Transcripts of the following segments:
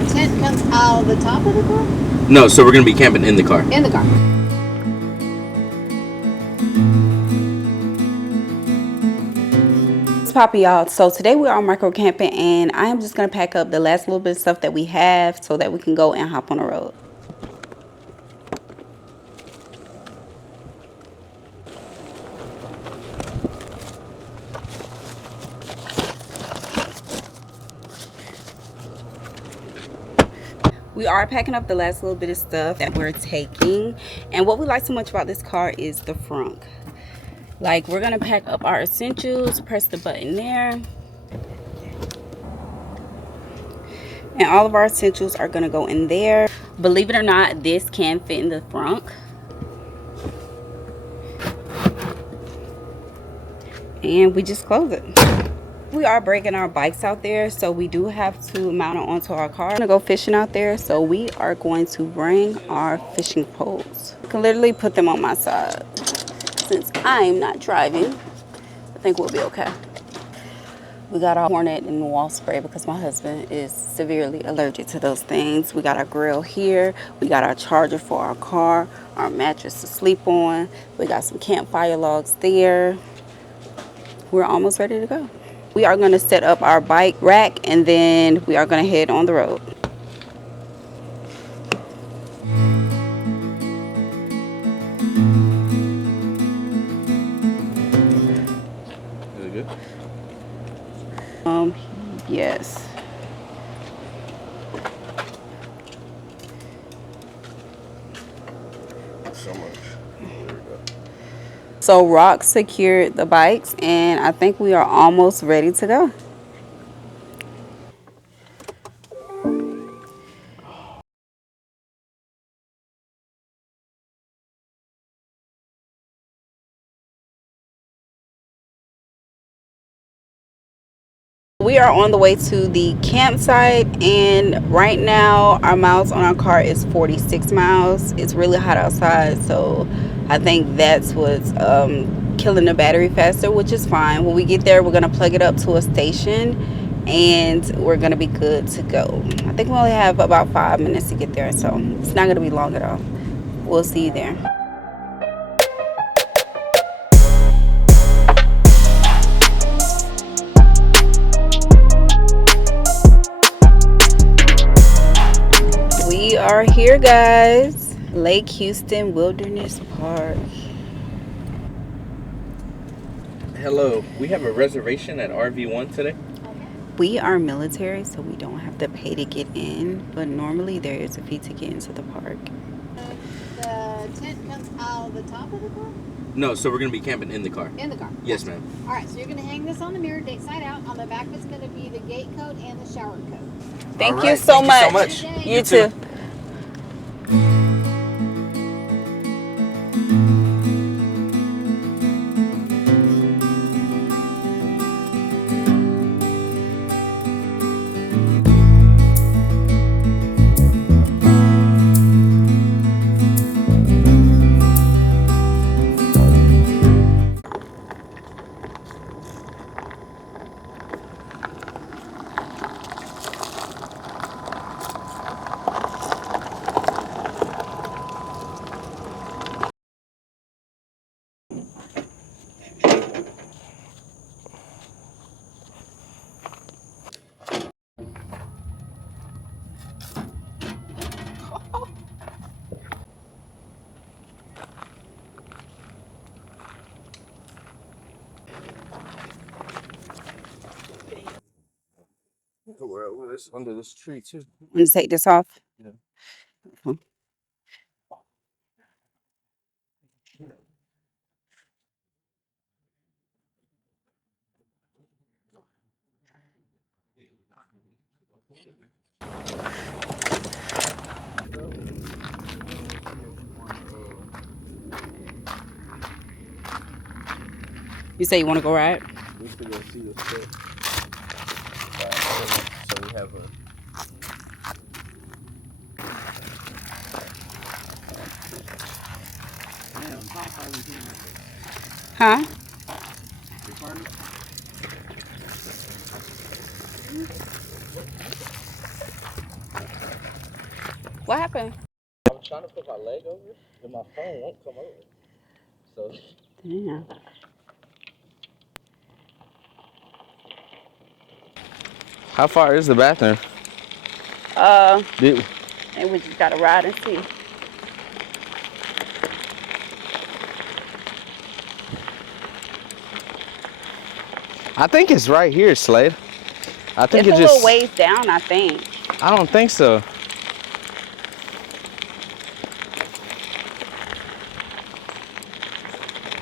the tent comes out of the top of the car? No, so we're going to be camping in the car. In the car. It's Poppy, y'all. So today we are micro camping, and I am just going to pack up the last little bit of stuff that we have so that we can go and hop on the road. We are packing up the last little bit of stuff that we're taking, and what we like so much about this car is the front. Like, we're gonna pack up our essentials, press the button there, and all of our essentials are gonna go in there. Believe it or not, this can fit in the front, and we just close it. We are breaking our bikes out there, so we do have to mount it onto our car. We're gonna go fishing out there, so we are going to bring our fishing poles. I can literally put them on my side. Since I'm not driving, I think we'll be okay. We got our Hornet and wall spray because my husband is severely allergic to those things. We got our grill here. We got our charger for our car, our mattress to sleep on. We got some campfire logs there. We're almost ready to go. We are going to set up our bike rack, and then we are going to head on the road. Is it good? Yes. So much. There we go. So Rock secured the bikes, and I think we are almost ready to go. We are on the way to the campsite, and right now our miles on our car is 46 miles. It's really hot outside, so I think that's what's killing the battery faster, which is fine. When we get there, we're gonna plug it up to a station and we're gonna be good to go. I think we only have about 5 minutes to get there, so it's not gonna be long at all. We'll see you there. We are here, guys. Lake Houston Wilderness Park. Hello. We have a reservation at RV1 today. We are military, so we don't have to pay to get in, but normally there is a fee to get into the park. The tent comes out of the top of the car? No, so we're going to be camping in the car. In the car. Yes, ma'am. All right, so you're going to hang this on the mirror, date side out. On the back of it's going to be the gate code and the shower code. Thank you so much. Thank you so much. You too. We're under this tree, too. Want to take this off? Yeah. You say you want to go ride? We should go see this stuff. So we have a... Huh? What happened? I'm trying to put my leg over it, and my phone won't come over. So. Damn. How far is the bathroom? And we just gotta ride and see. I think it's right here, Slade. I think It's it a just. little ways down, I think. I don't think so.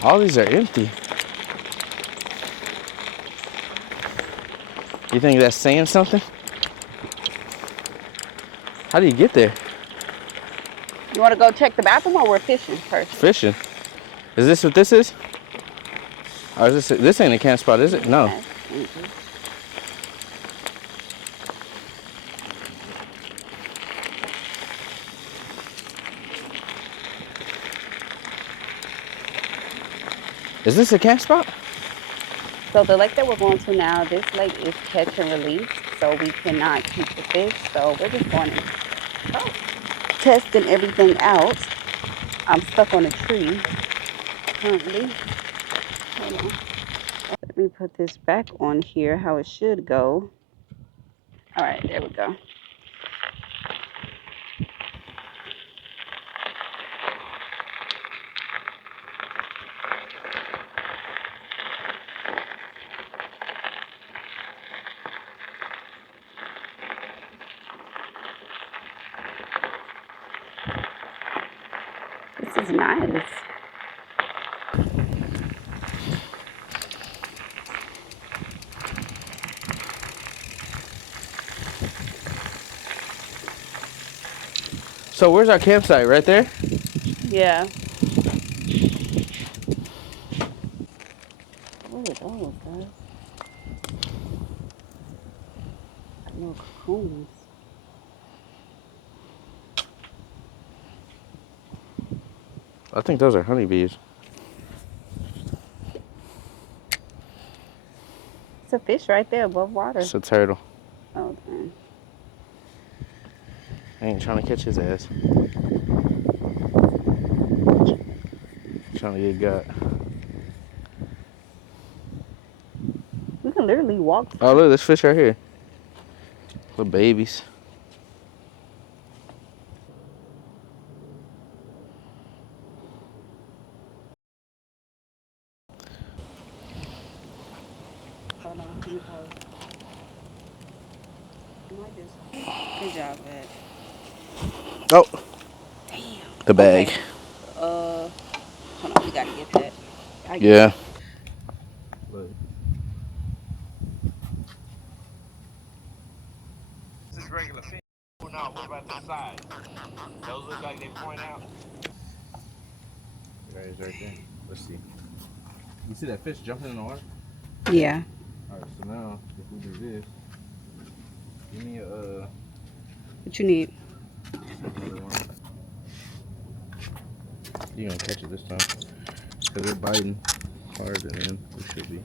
All these are empty. You think that's saying something? How do you get there? You want to go check the bathroom, or we're fishing first? Fishing. Is this what this is? Or is this ain't a camp spot, is it? No. Is this a camp spot? So the lake that we're going to now, this lake is catch and release, so we cannot keep the fish. So we're just going and testing everything out. I'm stuck on a tree currently. Hold on. Let me put this back on here, how it should go. All right, there we go. This is nice. So where's our campsite? Right there? Yeah. What are those, guys? Little cocoons. I think those are honeybees. It's a fish right there above water. It's a turtle. Oh, dang. I ain't trying to catch his ass. Trying to get got. We can literally walk. Oh, look, this fish right here. Little babies. Hold on, let me pause. Good job, Ed. Oh, Damn. the bag. Okay. Hold on, we gotta get that. Yeah. This is regular fish. No, what about the side? Those look like they point out. There it is right there. Let's see. You see that fish jumping in the water? Yeah. Alright, so now if we do this, give me a What you need? another one. You're gonna catch it this time. Because they're biting hard and then we should be.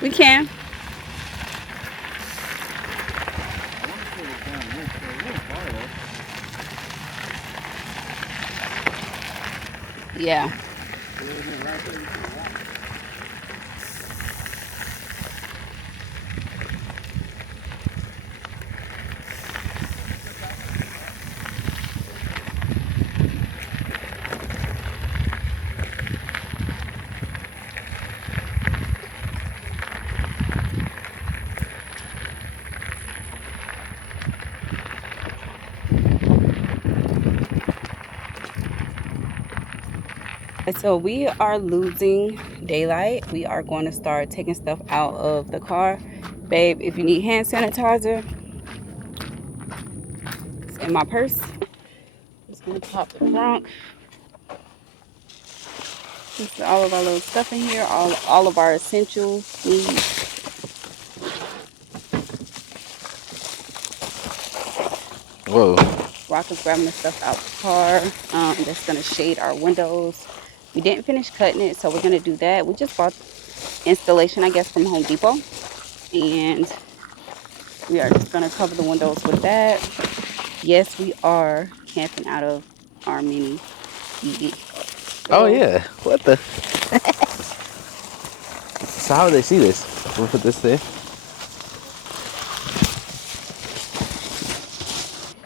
We can. Yeah. So we are losing daylight. We are going to start taking stuff out of the car. Babe, if you need hand sanitizer, it's in my purse. Just gonna pop the trunk. This is all of our little stuff in here, all of our essential needs. Whoa. Rock is grabbing the stuff out the car. That's gonna shade our windows. We didn't finish cutting it, so we're gonna do that. We just bought installation, I guess, from Home Depot, and we are just gonna cover the windows with that. Yes, we are camping out of our mini EV. Oh yeah. What the? So how would they see this? We'll put this there.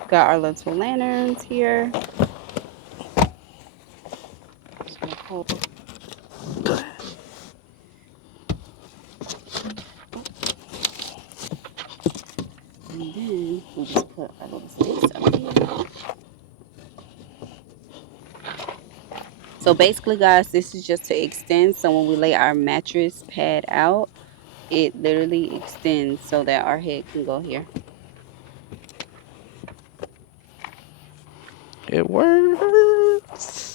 Got our little lanterns here. Just gonna pull them. And then we just put our little sticks up here. So basically, guys, this is just to extend. So when we lay our mattress pad out, it literally extends so that our head can go here. It works.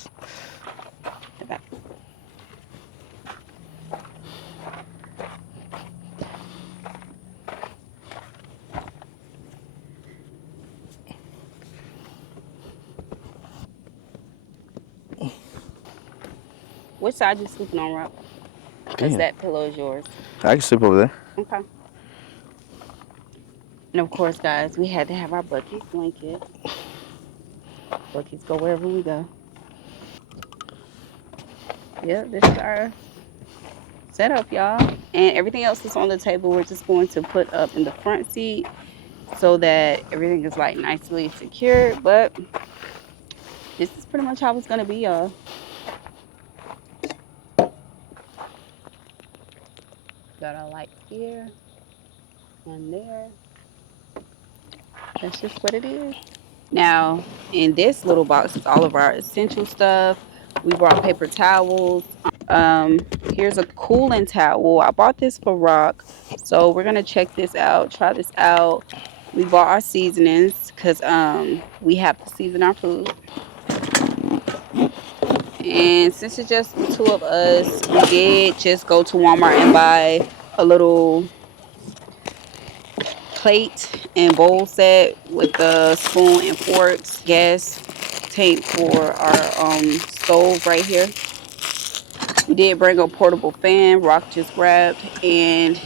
Which side you sleeping on, Rob? Because that pillow is yours. I can sleep over there. Okay. And of course, guys, we had to have our Bucky's blanket. Bucky's go wherever we go. Yep, this is our setup, y'all. And everything else is on the table. We're just going to put up in the front seat so that everything is like nicely secured. But this is pretty much how it's going to be, y'all. Got our light here and there. That's just what it is. Now, in this little box is all of our essential stuff. We brought paper towels. Here's a cooling towel. I bought this for Rock. So we're gonna check this out, try this out. We bought our seasonings because we have to season our food. And since it's just the two of us, we did just go to Walmart and buy a little plate and bowl set with the spoon and forks, gas tank for our stove right here. We did bring a portable fan, Rock just grabbed, and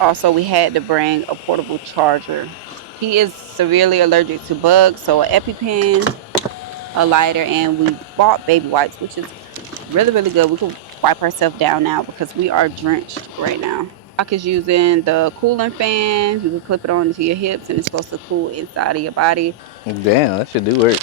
also we had to bring a portable charger. He is severely allergic to bugs, so an EpiPen, a lighter, and we bought baby wipes, which is really good. We can wipe ourselves down now because we are drenched right now. Rock is using the cooling fan. You can clip it onto your hips and it's supposed to cool inside of your body. Damn, that should do work.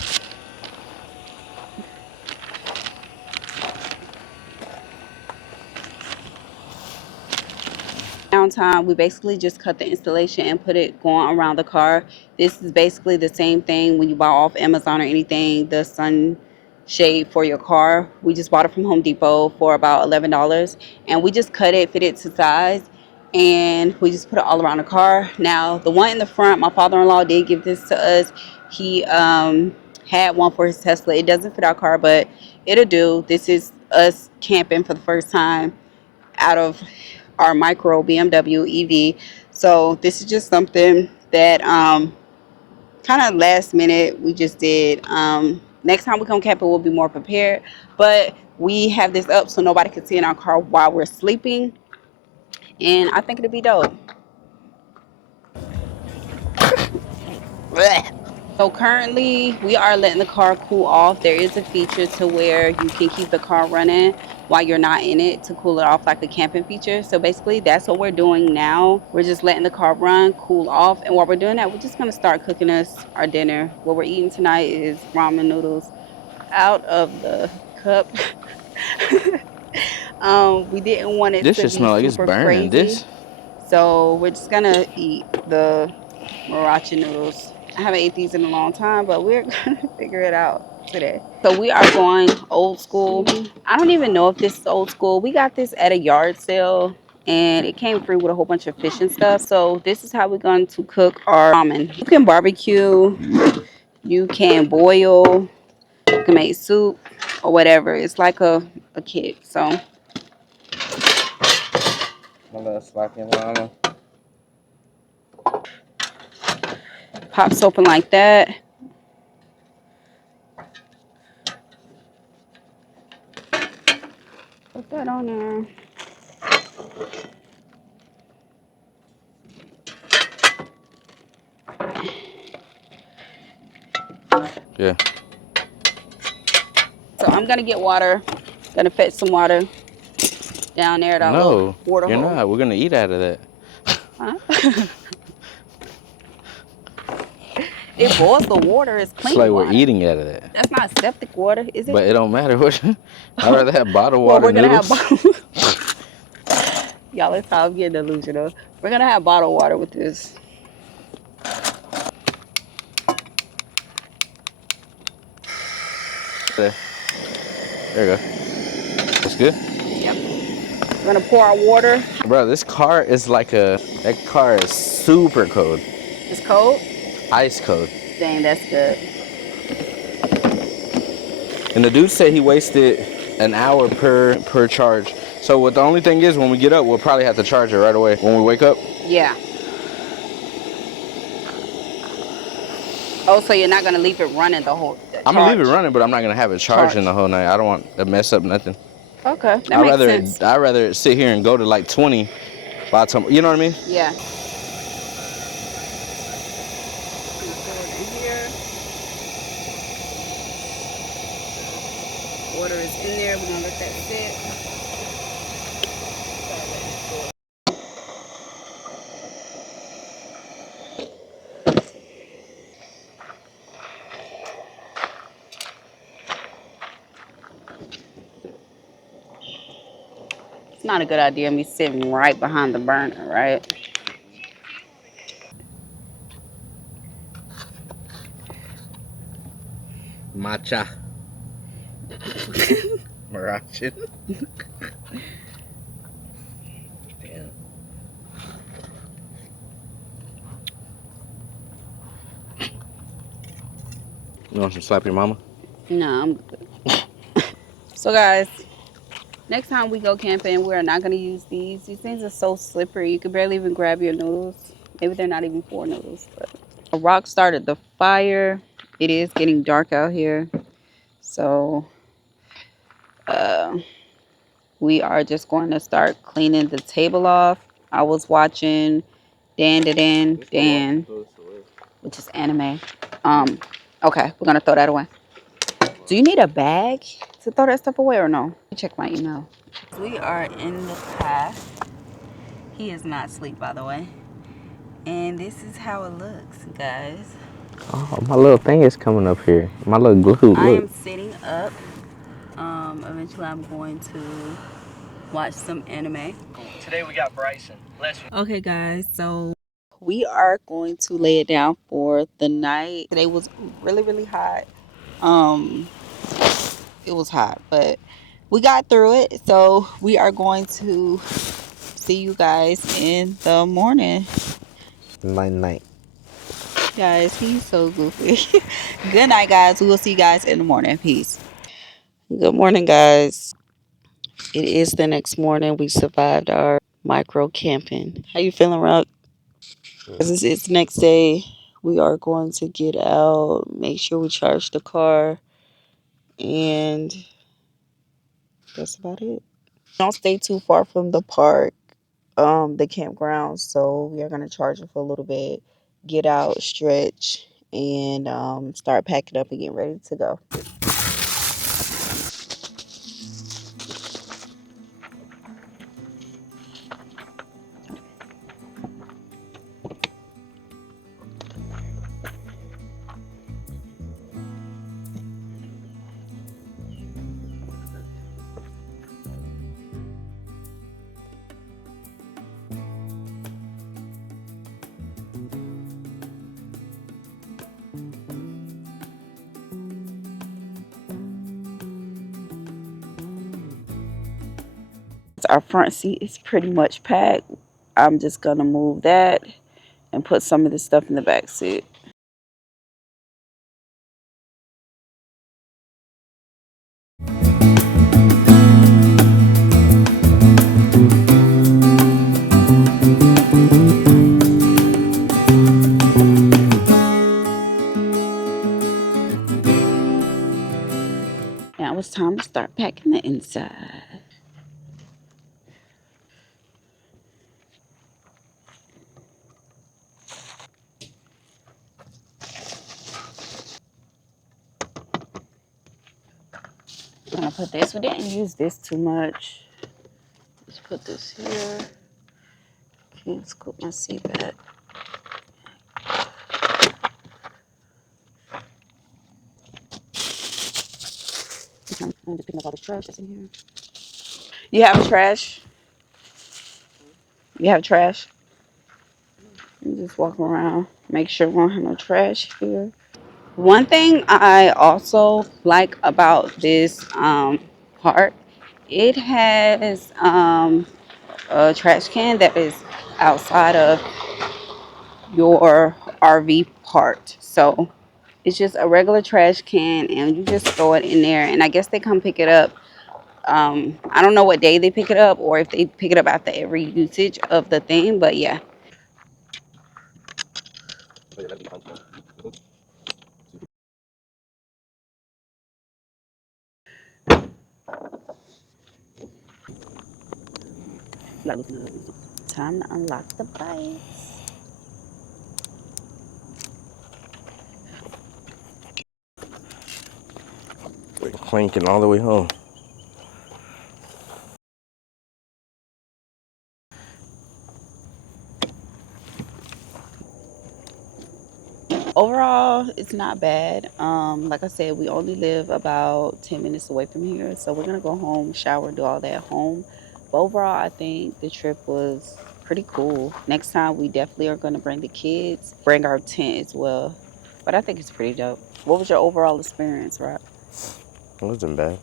Downtime, we basically just cut the installation and put it going around the car. This is basically the same thing when you buy off Amazon or anything, the sunshade for your car. We just bought it from Home Depot for about $11, and we just cut it, fit it to size, and we just put it all around the car. Now, the one in the front, my father-in-law did give this to us. He had one for his Tesla. It doesn't fit our car, but it'll do. This is us camping for the first time out of our micro BMW EV. So this is just something that kind of last minute we just did. Next time we come camping, we'll be more prepared. But we have this up so nobody can see in our car while we're sleeping. And I think it'll be dope. So currently we are letting the car cool off. There is a feature to where you can keep the car running while you're not in it to cool it off, like a camping feature. So basically that's what we're doing now. We're just letting the car run, cool off. And while we're doing that, we're just going to start cooking us our dinner. What we're eating tonight is ramen noodles out of the cup. We didn't want it This to should be smell like it's super burning. crazy. So we're just going to eat the sriracha noodles. I haven't ate these in a long time, but we're going to figure it out. today. So we are going old school. I don't even know if this is old school. We got this at a yard sale and it came free with a whole bunch of fish and stuff. So this is how we're going to cook our ramen. You can barbecue, you can boil, you can make soup or whatever. It's like a kit. So My little sloppy mama. pops open like that. Put that on there. Yeah. So I'm gonna get water. Gonna fetch some water down there at our little No, water you're hole. not. We're gonna eat out of that. Huh? It boils the water. It's It's clean like we're water. eating out of that. That's not septic water, is it? But it don't matter. I'd rather have bottled Well, water we're gonna have noodles. bottled. Y'all, it's how I'm getting delusional. We're gonna have bottled water with this. There you go. That's good. Yep. We're gonna pour our water. Bro, this car is like that car is super cold. It's cold. Ice cold. Dang, that's good. And the dude said he wasted an hour per charge. So what the only thing is, when we get up, we'll probably have to charge it right away when we wake up. Yeah. Oh, so you're not gonna leave it running the whole I'm gonna leave it charge. running, but I'm not gonna have it charging the whole night. I don't want to mess up nothing. Okay, that makes sense. I'd rather sit here and go to like 20 by the time, you know what I mean? Yeah. Pour it in here. Water is in there. We're gonna let that sit. It's not a good idea me sitting right behind the burner, right? Matcha. Marachi. Damn. You want some slap your mama? No, I'm good. So guys, next time we go camping, we're not gonna use these. These things are so slippery. You can barely even grab your noodles. Maybe they're not even for noodles, but a rock started the fire. It is getting dark out here. So we are just going to start cleaning the table off. I was watching Dan, which is anime. Okay, we're gonna throw that away. Do you need a bag to throw that stuff away or no? Let me check my email. We are in the path. He is not asleep, by the way. And this is how it looks, guys. Oh, my little thing is coming up here. My little glue. I am Look. sitting up. Eventually I'm going to watch some anime. Today we got Bryson. Okay, guys, so we are going to lay it down for the night. Today was really, really hot. It was hot, but we got through it. So we are going to see you guys in the morning. Night. Guys, he's so goofy. Good night, guys. We will see you guys in the morning. Peace. Good morning, guys. It is the next morning. We survived our micro camping. How you feeling, Rock? Since it's the next day, we are going to get out, make sure we charge the car, and that's about it. Don't stay too far from the park, the campground. So we are gonna charge it for a little bit, get out, stretch, and start packing up and getting ready to go. our front seat is pretty much packed. I'm just gonna move that and put some of this stuff in the back seat. Now it's time to start packing the inside. I'm gonna put this. We didn't use this too much. Let's put this here. Can't scoop my seat back. I'm just picking up all this trash that's in here. You have trash? You have trash? I'm just walking around, make sure we don't have no trash here. One thing I also like about this part, it has a trash can that is outside of your RV part. So it's just a regular trash can and you just throw it in there. And I guess they come pick it up. I don't know what day they pick it up or if they pick it up after every usage of the thing, but yeah. Time to unlock the bike. We're clanking all the way home. Overall, it's not bad. Like I said, we only live about 10 minutes away from here, so we're gonna go home, shower, do all that at home. But overall, I think the trip was pretty cool. Next time, we definitely are gonna bring the kids, bring our tent as well. But I think it's pretty dope. What was your overall experience, Rob? It wasn't bad.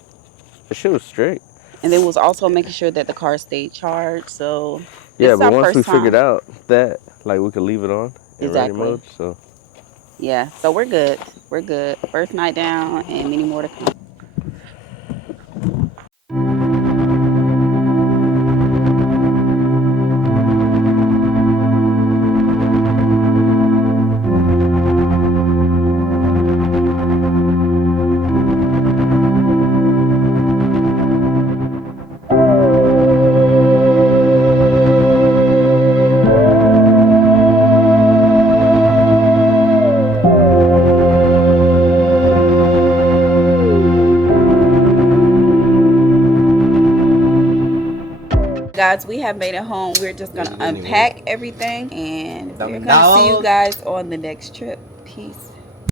The shit was straight. And then was also making sure that the car stayed charged. So this Yeah, is but our once we first figured time. out that, like, we could leave it on in ready Exactly. mode, so. Yeah. So we're good. We're good. First night down, and many more to come. Guys, we have made it home. We're just gonna unpack everything and we're gonna see you guys on the next trip. Peace.